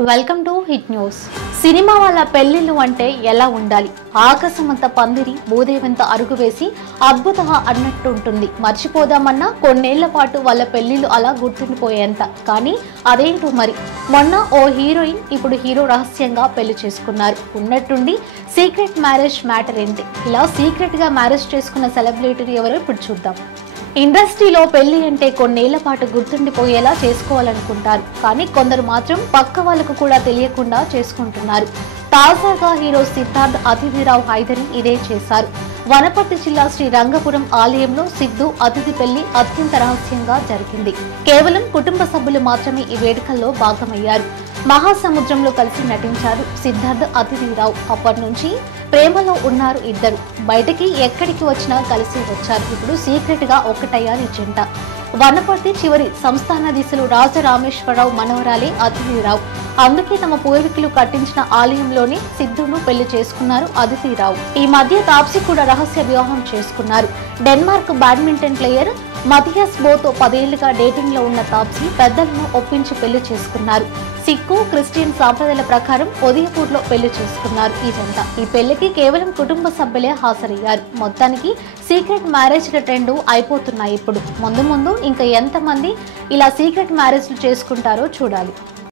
Welcome to hit news. Cinema వాళ్ళ పెళ్లిళ్ళు అంటే ఎలా ఉండాలి? ఆకాశమంత పందిరి, భూదేవంత అరుగు వేసి అద్భుతంగా అన్నట్టు ఉంటుంది. మర్చిపోదామన్నా కొన్నేళ్ల పాటు వాళ్ళ పెళ్లిళ్ళు అలా గుర్తుండిపోయేంత. కానీ అదేంటో మరి. మొన్న ఓ హీరోయిన్, ఇప్పుడు హీరో రహస్యంగా పెళ్లి చేసుకున్నారు. ఉన్నట్టుండి సీక్రెట్ మ్యారేజ్ మ్యాటర్ ఏంటి? ఇలా సీక్రెట్ గా మ్యారేజ్ చేసుకున్న సెలబ్రిటీ ఎవరో ఇప్పుడు చూద్దాం. ఇండస్ట్రీలో పెళ్లి అంటే కొన్నేళ్ల పాటు గుర్తుండిపోయేలా చేసుకోవాలనుకుంటారు. కానీ కొందరు మాత్రం పక్క వాళ్ళకు కూడా తెలియకుండా చేసుకుంటున్నారు. తాజాగా హీరో సిద్ధార్థ్ అతిథిరావు హైదరి ఇదే చేశారు. వనపర్తి జిల్లా శ్రీ రంగపురం ఆలయంలో సిద్ధు అతిథి పెళ్లి అత్యంత రహస్యంగా జరిగింది. కేవలం కుటుంబ సభ్యులు మాత్రమే ఈ వేడుకల్లో భాగమయ్యారు. మహాసముద్రంలో కలిసి నటించారు సిద్ధార్థ్ అతిథిరావు. అప్పటి నుంచి ప్రేమలో ఉన్నారు ఇద్దరు. బయటకి ఎక్కడికి వచ్చినా కలిసి వచ్చారు. ఇప్పుడు సీక్రెట్ గా ఒక్కటయ్యారు ఈ జంట. వనపర్తి చివరి సంస్థానాధీశులు రాజరామేశ్వరరావు మనవరాలే అతిథిరావు. అందుకే తమ పూర్వీకులు కట్టించిన ఆలయంలోనే సిద్ధును పెళ్లి చేసుకున్నారు అతిథిరావు. ఈ మధ్య తాప్సీ కూడా రహస్య వివాహం చేసుకున్నారు. డెన్మార్క్ బ్యాడ్మింటన్ ప్లేయర్ మథియాస్ బోతో 10 ఏళ్లుగా డేటింగ్ లో ఉన్న తాప్సీ పెద్దలను ఒప్పించి పెళ్లి చేసుకున్నారు. సిక్కు, క్రిస్టియన్ సాంప్రదాయాల ప్రకారం ఉదయపూర్లో పెళ్లి చేసుకున్నారు ఈ జంట. ఈ పెళ్లికి కేవలం కుటుంబ సభ్యులే హాజరయ్యారు. మొత్తానికి సీక్రెట్ మ్యారేజ్ల ట్రెండ్ అయిపోతున్నాయి ఇప్పుడు. ముందు ముందు ఇంకా ఎంతమంది ఇలా సీక్రెట్ మ్యారేజ్లు చేసుకుంటారో చూడాలి.